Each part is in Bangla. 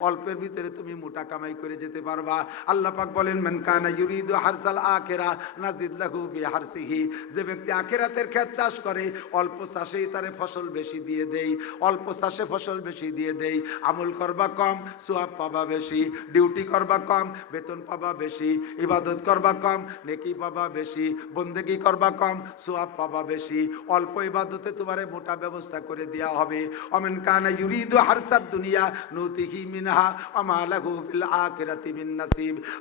অল্পের ভিতরে তুমি মোটা কামাই করে যেতে পারবা। আল্লাহ পাক বলেন মান কানা ইউরিদু হারসাল আখিরা নাজিদ লাহু বিহারসিহি, যে ব্যক্তি আখিরাতের ক্ষেত চাষ করে অল্প চাষেই তারে ফসল বেশি দিয়ে দেই, অল্প চাষে ফসল বেশি দিয়ে দেই। আমল করবা কম, সওয়াব পাবা বেশি। ডিউটি করবা কম, বেতন পাবা বেশি। ইবাদত করবা কম, নেকি পাবা বেশি। বন্দেগি করবা কম, সওয়াব পাবা বেশি। অল্প ইবাদতে তোমারে মোটা ব্যবস্থা করে দেয়া হবে। অমান কানা ইউরিদু হারসাদ দুনিয়া নুতিহি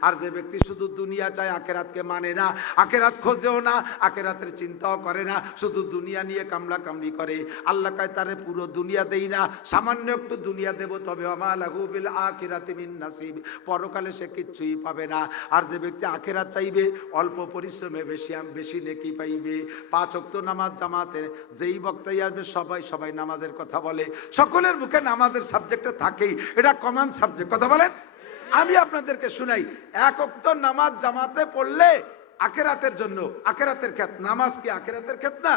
আর যে ব্যক্তি শুধু দুনিয়া চায়, আখেরাতকে মানে না, আখেরাত খোঁজেও না, আখেরাতের চিন্তাও করে না, শুধু দুনিয়া নিয়ে কামলা কামলি করে, আল্লাহ কয় তারে পুরো দুনিয়া দেই না, সামান্য একটু দুনিয়া দেব, তবে আমা লাহু বিল আখিরাতি মিন নাসিব, পরকালে সে কিচ্ছুই পাবে না। আর যে ব্যক্তি আখেরাত চাইবে, অল্প পরিশ্রমে বেশি নেকি পাইবে। 5 ওয়াক্ত নামাজ জামাতে যেই বক্তাই আসবে সবাই নামাজের কথা বলে, সকলের মুখে নামাজের সাবজেক্টে থাকেই, এটা কমন সাবজেক্ট। কথা বলেন। আমি আপনাদেরকে শুনাই, 1 ওয়াক্ত নামাজ জামাতে পড়লে আখিরাতের জন্য, আখিরাতের ক্ষেত। নামাজ কি আখিরাতের ক্ষেত না?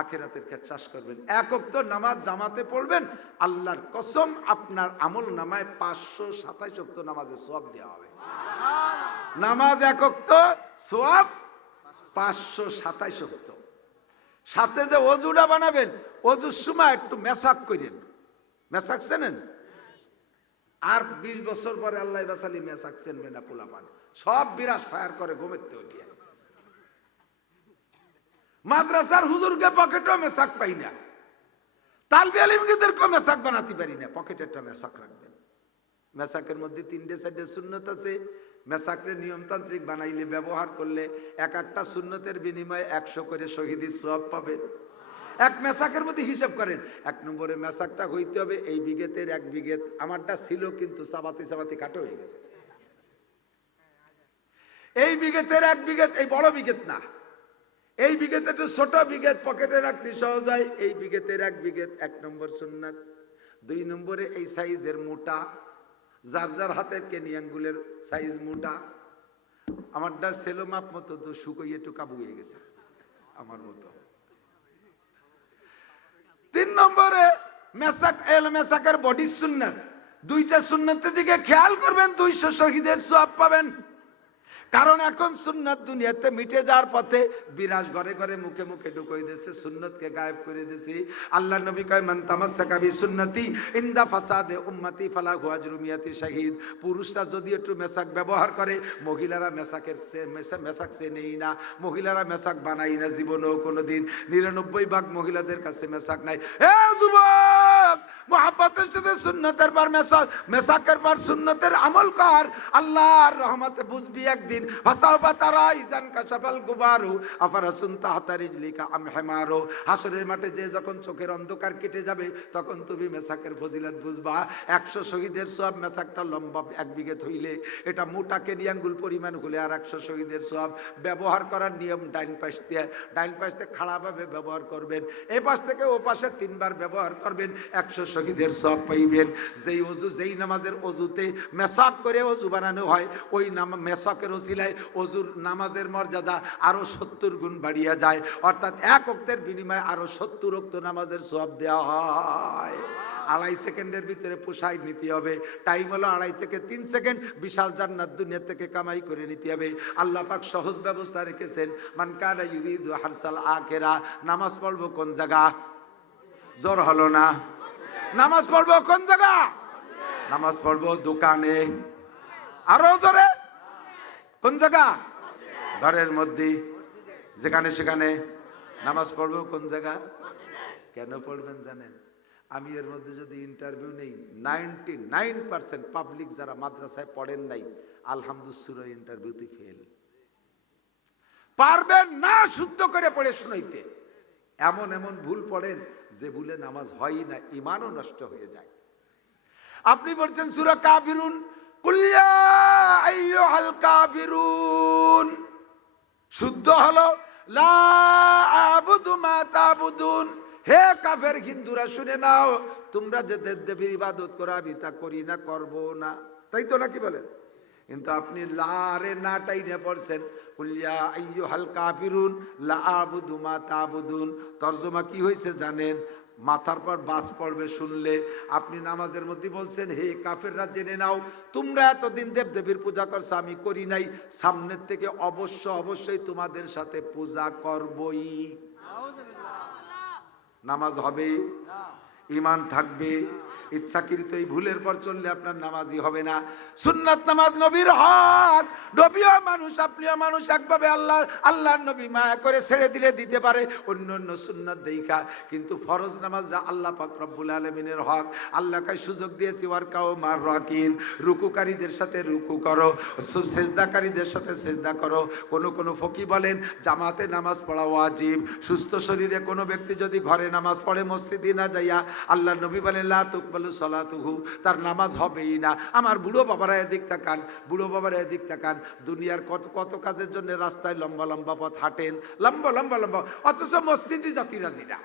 আখিরাতের ক্ষেত চাষ করবেন। 1 ওয়াক্ত নামাজ জামাতে পড়বেন, আল্লাহর কসম আপনার আমল নামায় 527 ওয়াক্ত নামাজের সওয়াব দেওয়া হবে। নামাজ 1 ওয়াক্ত, সওয়াব 527 ওয়াক্ত। সাথে যে ওযুটা বানাবেন, ওযুর সময় একটু মেসাক করেন। মেসাক চেনেন? আর 20 বছর পরে আল্লাহ বাসালি মেসাক চেনবে না, পোলাপান সব বিরাস ফায়ার করে ঘুমেতে উঠিয়ে। মাদ্রাসার হুজুরকে পকেটও মেসাক পাই না, তালবি আলিমদেরকেও মেসাক বানাতে পারি না, পকেটে একটা মেসাক রাখবেন। মেসাকের মধ্যে 3-4 সুন্নত আছে। মেসাকরে নিয়মতান্ত্রিক বানাইলে, ব্যবহার করলে এক একটা সুন্নতের বিনিময়ে 100 করে শহীদের সওয়াব পাবেন। এক মেসাকের মধ্যে হিসাব করেন, 1 নম্বরে মেসাকটা হইতে হবে এই বিঘেতের 1 বিঘেত। আমারটা ছিল কিন্তু চাবাতি কাটো হয়ে গেছে। এই বিঘেতের 1 বিঘেত, এই বড় বিঘেত না, এই বিঘেতে একটু ছোট বিঘেত, পকেটে রাখতে সহজ হয়। এই বিঘেতের 1 বিঘেত 1 নম্বর সুন্নাত। 2 নম্বরে এই সাইজের মোটা, যার যার হাতের কেনি আঙ্গুলের সাইজ মোটা। আমারটা সেলো মাপ মতো তো শুকোইয়ে একটু কাবু হয়ে গেছে আমার মতো। 3 নম্বরে মেসাক, মেসাকের বডি সুন্নাত। 2টা সুন্নতের দিকে খেয়াল করবেন, 200 শহীদের সওয়াব পাবেন। কারণ এখন সুন্নাত দুনিয়াতে মিটে যাওয়ার পথে বিরাজ ঘরে ঘরে মুখে মুখে ঢুকাই দিয়েছে, সুন্নতকে গায়েব করে দিয়েছে। আল্লাহ নবী কয় মান তামাসসাকা বিসুন্নতি ইনদা ফাসাদে উম্মতি ফালাহু আজরু মিয়াতি শাহিদ। পুরুষরা যদি একটু মেসাক ব্যবহার করে, মহিলারা মেসাক সে নেই না, মহিলারা মেসাক বানাই না জীবনেও কোনোদিন। 99 ভাগ মহিলাদের কাছে মেসাক নাই। এ যুবক, মুহাব্বতের সাথে সুন্নতের পর মেসাক, মেসাকের পর সুন্নতের আমল কর, আল্লাহর রহমতে বুঝবি একদিন। হাসরের মাঠে যে যখন চোখের অন্ধকার কেটে যাবে, তখন তুমি মেসাকের ফজিলত বুঝবা। 100 শহীদের সওয়াব, মেসাকটা লম্বা 1 বিঘে হইলে, এটা মোটা কেনি আঙ্গুল পরিমাণ হলে আর 100 শহীদের সওয়াব। ব্যবহার করার নিয়ম, ডাইন পাশ দিয়ে খাড়াভাবে ব্যবহার করবেন, এই পাশ থেকে ও পাশে 3 বার ব্যবহার করবেন, 100 শহীদের সওয়াব পাইবেন। যেই ওযু, যেই নামাজের ওযুতে মেসাক করে ওযু বানানো হয়, ওই মেসাকের ওসিলায় ওযুর নামাজের মর্যাদা আরো 70 গুণ বাড়িয়ে যায়। অর্থাৎ 1 ওয়াক্তের বিনিময়ে আরো 70 ওয়াক্ত নামাজের সওয়াব দেওয়া হয়। 2.5 সেকেন্ডের ভিতরে পোষায় নিতে হবে। টাইম হলো 2.5 থেকে 3 সেকেন্ড। বিশাল জান্নাত দুনিয়া থেকে কামাই করে নিতে হবে। আল্লাহ পাক সহজ ব্যবস্থা রেখেছেন। মান কানা ইউরিদু হারসাল আখিরা। নামাজ পড়বো কোন জায়গা? জোর হলো না। নামাজ পড়বো কোন জায়গা? নামাজ পড়বো দোকানে। আরো জোরে, কোন জায়গা? ঘরের মধ্যে, যেখানে সেখানে। নামাজ পড়বো কোন জায়গা? কেন পড়বেন জানেন? আমি এর মধ্যে যদি ইন্টারভিউ নেই, 99% পাবলিক যারা মাদ্রাসায় পড়েন নাই, আলহামদুলিল্লাহ ইন্টারভিউতে ফেল। পারবেন না শুদ্ধ করে পড়ে শুনাইতে। এমন এমন ভুল পড়েন যে ভুলে নামাজ হয় না, ঈমানও নষ্ট হয়ে যায়। আপনি বলছেন সূরা কাফিরুন, কুল ইয়া আইয়ুহাল কাফিরুন, শুদ্ধ হলো লা আ'বুদু মা তা'বুদুন। হে কাফের হিন্দুরা শুনে নাও, তোমরা যে দেবদেবীর ইবাদত করো, আমি তা করি না, করবো না, তাই তো নাকি বলেন? কিন্তু আপনি লারে না টাইনে পড়ছেন, কুল ইয়া আইয়ুহাল কাফিরুন লা আ'বুদু মা তা'বুদুন। তরজমা কি হয়েছে জানেন? মাথার পর বাস পড়বে শুনলে আপনি নামাজের মধ্যে বলছেন, হে কাফেররা জেনে নাও, তোমরা এতদিন দেবদেবীর পূজা করছো, আমি করি নাই, সামনের থেকে অবশ্যই তোমাদের সাথে পূজা করবই। নামাজ হবে, ঈমান থাকবে। ইচ্ছাকৃত এই ভুলের পর চললে আপনার নামাজই হবে না। সুন্নাত নামাজ নবীর হক, নবীও মানুষ, আপনিও মানুষ, একভাবে আল্লাহর নবী মায়া করে ছেড়ে দিলে দিতে পারে অন্য সুন্নাত দেইখা, কিন্তু ফরজ নামাজটা আল্লাহ পাক রব্বুল আলামিনের হক। আল্লাহকে সুযোগ দিয়েছি, ওয়ারকাও মার রাকিন, রুকুকারীদের সাথে রুকু করো, সেজদাকারীদের সাথে সেজদা করো। কোন ফকি বলেন জামাতে নামাজ পড়া ওয়াজিব। সুস্থ শরীরে কোনো ব্যক্তি যদি ঘরে নামাজ পড়ে মসজিদে না যাইয়া, আল্লাহ নবী বলেন লা তুকবালু সালাতুহু, তার নামাজ হবেই না। আমার বুড়ো বাবারা এদিক তাকান, দুনিয়ার কত কাজের জন্য রাস্তায় লম্বা পথ হাঁটেন, লম্বা, অথচ মসজিদে জাতি রাজি না।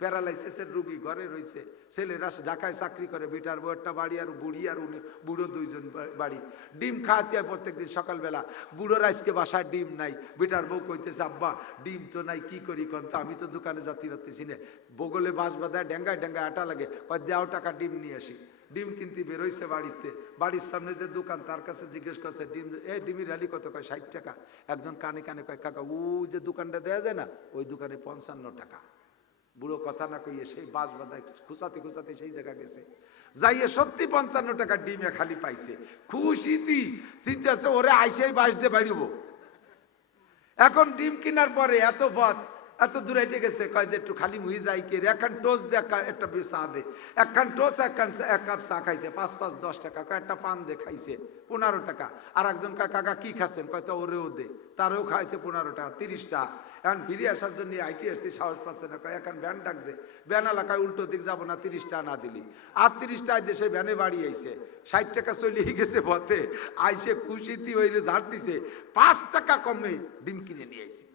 প্যারালাইসিসের রুগী ঘরে রয়েছে, ছেলেরা ঢাকায় চাকরি করে, বেটার বউ একটা বাড়ি আর বুড়ি আর উনি বুড়ো দুইজন বাড়ি। ডিম খাওয়াতে হয় প্রত্যেকদিন সকালবেলা, বুড়োর আজকে বাসায় ডিম নাই, বেটার বউ কইতেছে আব্বা ডিম তো নাই, কি করি কন তো, আমি তো দোকানে যাতে পারতেছি না, বগলে বাঁশ বাঁধায় ডেঙ্গায় আটা লাগে, কয় দেও টাকা ডিম নিয়ে আসি। ডিম কিনতে বেরোইছে বাড়ির সামনে যে দোকান, তার কাছে জিজ্ঞেস করছে ডিমের আলি কত, কয় 60 টাকা। একজন কানে কয় কাকা ও যে দোকানটা দেওয়া যায় না, ওই দোকানে 55 টাকা। বুড়ো কথা না কইয়ে সেই বাঁশ বাঁধায় খুঁচাতে সেই জায়গা গেছে, যাইয়ে সত্যি 55 টাকা ডিমে খালি পাইছে। খুশিতি চিন্তা হচ্ছে ওরে আইসেই বাঁশ দিয়ে বাড়িব। এখন ডিম কেনার পরে এত দূরে হেঁটে গেছে, কয় যে একটু খালি মুহি যাই কে একখান টোস দে, একটা চা দে, একখান টোস এক কাপ চা খাইছে, 5 10 টাকা। কয় একটা পান দে, খাইছে 15 টাকা। আর একজন কাকা কি খাচ্ছেন, কয় তো ওরেও দে, তারও খাইছে 15 টাকা, 30 টাকা। এখন ফিরে আসার জন্য আইটি আসতে সাহস পাচ্ছে না, কয় এখন ভ্যান ডাক দে। ভ্যান এলাকায় উল্টো দিক যাবো না, 30 টাকা না দিলি। আর 30 টাকায় দেশে ভ্যানে বাড়ি আইছে, 60 টাকা চলিয়ে গেছে পথে, আইসে খুশিতি ওইরে ঝাড় দিছে, 5 টাকা কমে ডিম কিনে নিয়ে আইছে।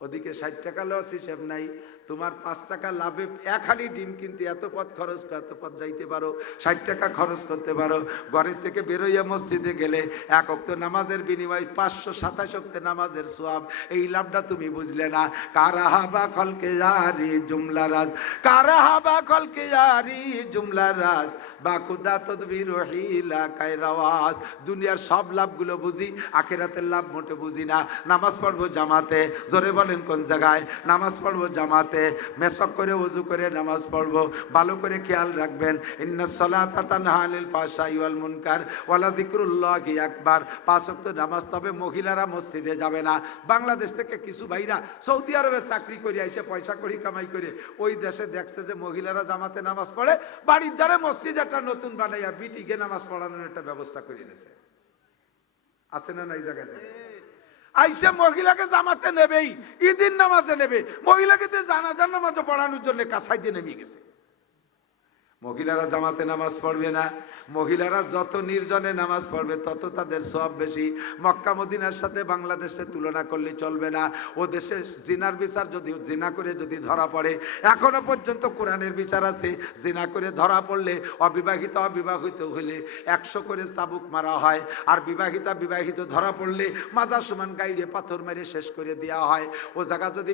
ওদিকে 60 টাকা লস, হিসেব নাই। তোমার 5 টাকা লাভে এক হালি ডিম কিনতে এত পথ খরচ, এত পথ যাইতে পারো, 60 টাকা খরচ করতে পারো। ঘরের থেকে বেরোইয়া মসজিদে গেলে 1 ওয়াক্ত নামাজের বিনিময়ে 527 ওয়াক্ত নামাজের সওয়াব। এই লাভটা তুমি বুঝলে না। কারাহাবা খলকে জারি জুমলা রাজ, কারাহাবা খলকে জারি জুমলা রাজ, বা খুদা তদবির হিলা কায়রাওয়াজ। দুনিয়ার সব লাভগুলো বুঝি, আখিরাতের লাভ মোটে বুঝি না। নামাজ পড়বো জামাতে, জোরে বলেন কোন জায়গায়? নামাজ পড়বো জামাতে, মেসক করে ওযু করে নামাজ পড়বো। ভালো করে খেয়াল রাখবেন, ইন্নাস সালাতা তানহা আনিল ফাহশাই ওয়াল মুনকার ওয়ালা যিকরুল্লাহি আকবার। 5 ওয়াক্ত নামাজ, তবে মহিলারা মসজিদে যাবে না। বাংলাদেশ থেকে কিছু ভাইরা সৌদি আরবে চাকরি করে আইসে পয়সা করি কামাই করে ওই দেশে দেখছে যে মহিলারা জামাতে নামাজ পড়ে, বাড়ির দ্বারে মসজিদ একটা নতুন বানাইয়া বিটিকে নামাজ পড়ানোর একটা ব্যবস্থা করে নিয়েছে। আছে না নাই জায়গায়? আইসা মহিলাকে জামাতে নেবেই, ঈদের নামাজে নেবে, মহিলাকে জানাজার নামাজে পড়ানোর জন্য কাছাই দিয়ে নেমে গেছে। মহিলারা জামাতে নামাজ পড়বে না। মহিলারা যত নির্জনে নামাজ পড়বে তত তাদের সওয়াব বেশি। মক্কা মদিনার সাথে বাংলাদেশে তুলনা করলে চলবে না। ও দেশে জিনার বিচার, যদি জিনা করে যদি ধরা পড়ে, এখনো পর্যন্ত কোরআনের বিচার আছে, জিনা করে ধরা পড়লে অবিবাহিত হইলে 100 করে চাবুক মারা হয়, আর বিবাহিত ধরা পড়লে মাজার সমান গাইড়ে পাথর মেরে শেষ করে দেওয়া হয়। ও জায়গা যদি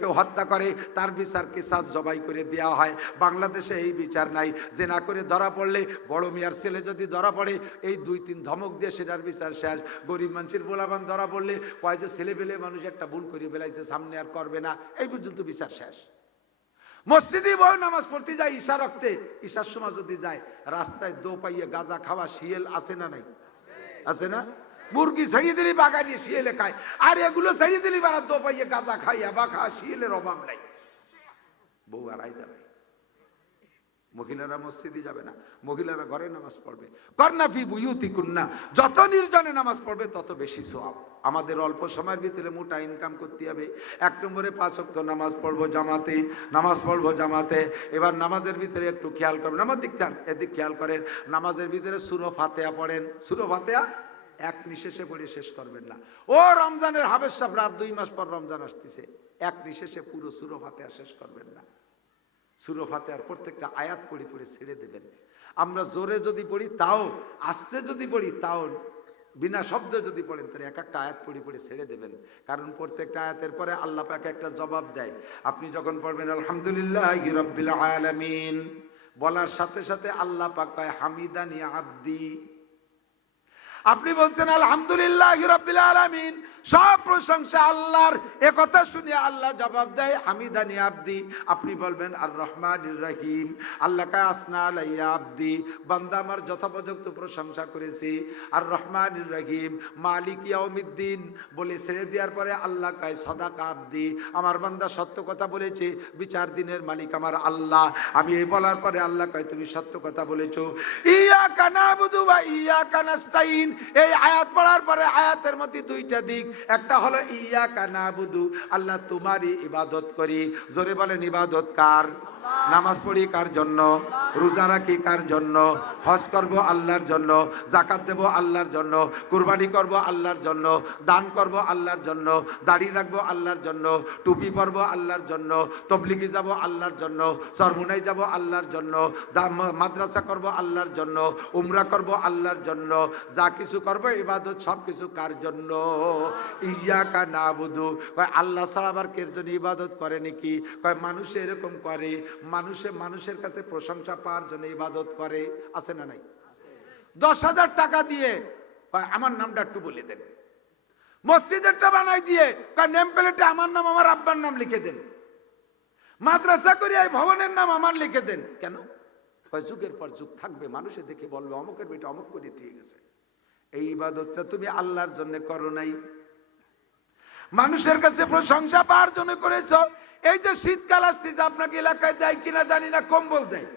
কেউ হত্যা করে, তার বিচার কিসাস জবাই করে দেওয়া হয়। বাংলাদেশে এই বিচার নাই। জেনা করে ধরা পড়লে, বড় মিয়ার ছেলে যদি ধরা পড়ে, এই 2-3 ধমক দিয়ে সেটার বিচার শেষ। গরিব মানুষের বোলাবান ধরা পড়লে কয় যে ছেলে পেলে মানুষ একটা ভুল করে ফেলাইছে, সামনে আর করবে না, এই পর্যন্ত বিচার শেষ। মসজিদে বউ নামাজ পড়তে যায় ঈশা রক্তে, ঈশার সময় যদি যায়, রাস্তায় দো পাইয়ে গাঁজা খাওয়া শিয়াল আছে না নাই? আছে না? মুরগি ছাড়িয়ে দিলি বাগানিয়ে শিয়ালে খায়, আর এগুলো ছাড়িয়ে দিলি বারা দো পাইয়ে গাঁজা খাইয়া বা খাওয়া, শিয়ালের অভাব নাই। বউ আড়াই যাবে। মহিলারা মসজিদে যাবে না, মহিলারা ঘরে নামাজ পড়বে। করনা ফি বুয়ুতিকুন্না, যত নির্জনে নামাজ পড়বে তত বেশি সওয়াব। আমাদের অল্প সময়ের ভিতরে মোটা ইনকাম করতে হবে। 1 নম্বরে 5 ওয়াক্ত নামাজ পড়বো জামাতে। এবার নামাজের ভিতরে একটু খেয়াল করবেন, আমার এদিক খেয়াল করেন। নামাজের ভিতরে সূরা ফাতিহা পড়েন। সূরা ফাতিহা এক নিঃশেষে পড়ে শেষ করবেন না। ও রমজানের হাবেশ সাহেব, রাত 2 মাস পর রমজান আসতেছে, এক নিঃশেষে পুরো সূরা ফাতিহা শেষ করবেন না। সূরা ফাতিহার প্রত্যেকটা আয়াত পড়ে ছেড়ে দেবেন। আমরা জোরে যদি পড়ি তাও, আস্তে যদি পড়ি তাও বিনা শব্দ যদি পড়েন তাহলে এক একটা আয়াত পড়ে পড়ে ছেড়ে দেবেন, কারণ প্রত্যেকটা আয়াতের পরে আল্লাহ পাক একটা জবাব দেয়। আপনি যখন পড়বেন আলহামদুলিল্লাহি রাব্বিল আলামিন, বলার সাথে সাথে আল্লাহ পাক কয় হামিদানি আব্দি। আপনি বলছেন আলহামদুলিল্লাহি রাব্বিল আলামিন, সব প্রশংসা আল্লাহর, এ কথা শুনে আল্লাহ জবাব দেয় হামিদানি আব্দি। আপনি বলবেন আর রহমানির রহিম, আল্লাহ কায় আসনা আলাইয়া আব্দি, বান্দা আমার যথোপযুক্ত প্রশংসা করেছে। আর রহমানির রহিম মালিক ইয়াউমিদ্দিন বলে ছেড়ে দেওয়ার পরে আল্লাহ কায় সাদাকা আব্দি, আমার বান্দা সত্য কথা বলেছে, বিচার দিনের মালিক আমার আল্লাহ। আমি এই বলার পরে আল্লাহ কয় তুমি সত্য কথা বলেছো। ইয়াকা নাবুদু ওয়া ইয়াকা নাস্তাইন, এই আয়াত পড়ার পরে আয়াতের মধ্যে দুইটা দিক, একটা হলো ইয়াকা নাবুদু, আল্লাহ তোমারই ইবাদত করি। জোরে বলেন ইবাদত কার? নামাজ পড়ি কার জন্য? রোজা রাখি কার জন্য? হজ করব আল্লাহর জন্য, যাকাত দেব আল্লাহর জন্য, কুরবানি করব আল্লাহর জন্য, দান করব আল্লাহর জন্য, দাড়ি রাখবো আল্লাহর জন্য, টুপি পরব আল্লাহর জন্য, তবলিগি যাব আল্লাহর জন্য, সরমুনাই যাব আল্লাহর জন্য, মাদ্রাসা করব আল্লাহর জন্য, উমরা করব আল্লাহর জন্য, যা কিছু করব ইবাদত সব কিছু কার জন্য? ইয়াকা নাবুদু। কয় আল্লাহ ছাড়া আবার কের জন্য ইবাদত করে নাকি? কয় মানুষে এরকম করে, মানুষের কাছে প্রশংসা পাওয়ার জন্য ইবাদত করে, আছে না নাই? 10,000 টাকা দিয়ে কয় আমার নামটা একটু বলে দেন, মসজিদেরটা বানাই দিয়ে কয় নেম প্লেটে আমার নাম আমার আব্বার নাম লিখে দেন, মাদ্রাসা করে এই ভবনের নাম আমার লিখে দেন। কেন? কয় যুগের পর যুগ থাকবে, মানুষে দেখে বলবে অমুকের বেটা অমুক করে দিয়ে গেছে। এই ইবাদতটা তুমি আল্লাহর জন্য করো নাই, মানুষের কাছে প্রশংসা পাওয়ার জন্য করেছো। এই যে শীতকাল আসতেছে, আপনাকে এলাকায় দেয় কিনা জানি না, কম্বল দেয়,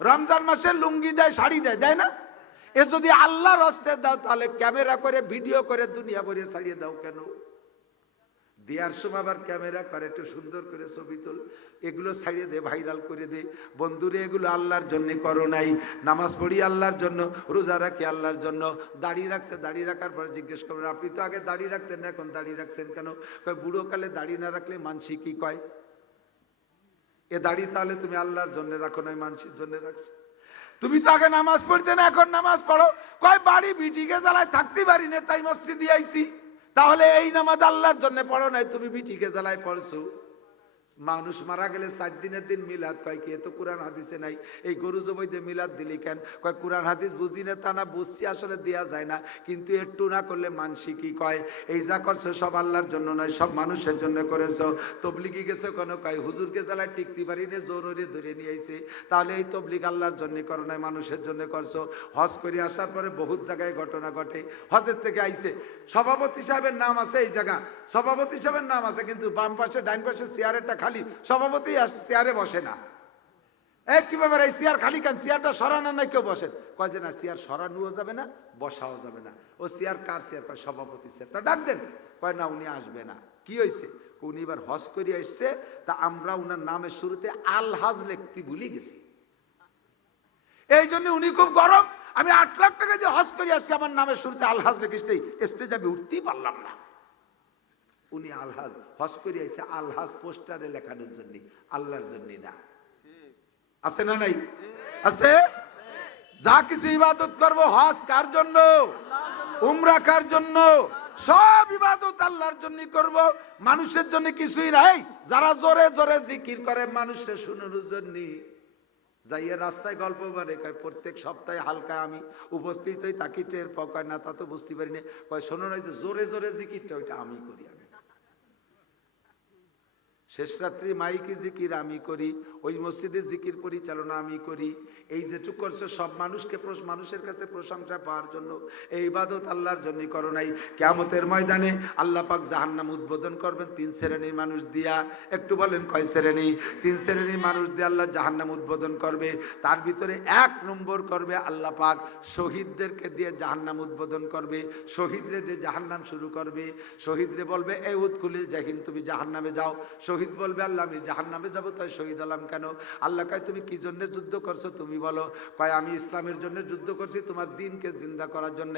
রমজান মাসে লুঙ্গি দেয়, শাড়ি দেয়, দেয় না? এ যদি আল্লাহর হস্তে দাও তাহলে ক্যামেরা করে ভিডিও করে দুনিয়া ভরে ছাড়িয়ে দাও কেন? দেওয়ার সময় আবার ক্যামেরা করে একটু সুন্দর করে ছবি তোল, এগুলো ছাড়িয়ে দে, ভাইরাল করে দে। বন্ধুরে এগুলো আল্লাহর জন্য করো নাই। নামাজ পড়ি আল্লাহর জন্য, রোজা রাখি আল্লাহর জন্য, দাড়ি রাখছে, দাড়ি রাখার পর জিজ্ঞেস করবেন আপনি তো আগে দাড়ি রাখতেন না, এখন দাড়ি রাখছেন কেন? কয় বুড়ো কালে দাড়ি না রাখলে মানসি কি কয়? এ দাড়ি তাহলে তুমি আল্লাহর জন্য রাখো নাই, মানুষের জন্য রাখছো। তুমি তো আগে নামাজ পড়তে না, এখন নামাজ পড়ো। কয় বাড়ি বিটিকে জ্বালায় থাকতে পারি না, তাই মসজিদে আইছি। তাহলে এই নামাজ আল্লাহর জন্য পড়ো নাই, তুমি বিটিকে জ্বালায় পড়ছো। মানুষ মারা গেলে 4 দিনের দিন মিলাদ, কয় কি এত কোরআন হাদিসে নাই, এই গরু জবাইতে মিলাদ দিলি কেন? কয় কোরআন হাদিস বুঝি না তা না, বুঝছি আসলে দেয়া যায় না, কিন্তু একটু না করলে মানসি কি কয়? এই যা করছো সব আল্লাহর জন্য নয়, সব মানুষের জন্য করেছো। তবলিগি গেছো কেন? কয় হুজুরকে জ্বালায় টিকতে পারি না, জোরে ধরে নিয়ে আইছে। তাহলে এই তবলিগ আল্লাহর জন্য করো নাই, মানুষের জন্য করছো। হজ করে আসার পরে বহুত জায়গায় ঘটনা ঘটে, হজের থেকে আইছে, সভাপতি সাহেবের নাম আছে এই জায়গা, সভাপতি সাহেবের নাম আছে, কিন্তু বাম পাশে ডাইন পাশে চেয়ারেরটা খালি, সভাপতি চেয়ারে বসে না। এই কি ব্যাপার, এই চেয়ার খালি কেন? চেয়ারটা সরানো নাই, কেউ বসেন? কয় যে না, চেয়ার সরানোও যাবে না, বসাও যাবে না। ও চেয়ার কার চেয়ার? কয় সভাপতি চেয়ার। তা ডাক দেন। কয় না, উনি আসবে না। কি হয়েছে? উনি এবার হজ করে আসছে, তা আমরা উনার নামের শুরুতে আলহাজ লিখতে ভুলে গেছি, এই জন্য উনি খুব গরম। আমি 8 লাখ টাকা দিয়ে হজ করে আসছি, আমার নামের শুরুতে আলহাজ লিখিস, স্টেজে আমি উঠতেই পারলাম না। উনি আলহাজ হজ করে আইছে আলহাজ পোস্টারে লেখানোর জন্য, আল্লাহর জন্য না। আছে না নাই? আছে। যা কিছু ইবাদত করব, হজ কার জন্য? উমরা কার জন্য? সব ইবাদত আল্লাহর জন্য করব, মানুষের জন্য কিছুই নাই। যারা জোরে জোরে জিকির করে মানুষের শুনানোর জন্য, যাইয়ে রাস্তায় গল্প মানে কয় প্রত্যেক সপ্তাহে হালকা আমি উপস্থিত হই, তাকে টের পায় না, তা তো বুঝতে পারি না। কয় শোনো না, জোরে জোরে জিকিরটা ওইটা আমি করি, আমি শেষ রাত্রি মাইকি জিকির আমি করি, ওই মসজিদে জিকির পরিচালনা আমি করি। এই যেটুকু করছো সব মানুষের কাছে প্রশংসা পাওয়ার জন্য, এই ইবাদত আল্লাহর জন্য করো নাই। কিয়ামতের ময়দানে আল্লাহ পাক জাহান্নাম উদ্বোধন করবেন 3 শ্রেণীর মানুষ দিয়া। একটু বলেন কয় শ্রেণী? 3 শ্রেণীর মানুষ দিয়ে আল্লাহ জাহান্নাম উদ্বোধন করবে। তার ভিতরে 1 নম্বর করবে আল্লাহ পাক শহীদদেরকে দিয়ে জাহান্নাম উদ্বোধন করবে। শহীদরে দিয়ে জাহান্নাম শুরু করবে। শহীদরে বলবে এই উৎকুলিল জাহিন, তুমি জাহান্নামে যাও। শহীদ বলবে আল্লাহ আমি জাহান্নামে যাবো, তাই শহীদ হলাম কেন? আল্লাহ কয় তুমি কি জন্য যুদ্ধ করছো তুমি বলো? কয় আমি ইসলামের জন্য যুদ্ধ করছি, তোমার দ্বীনকে জিন্দা করার জন্য।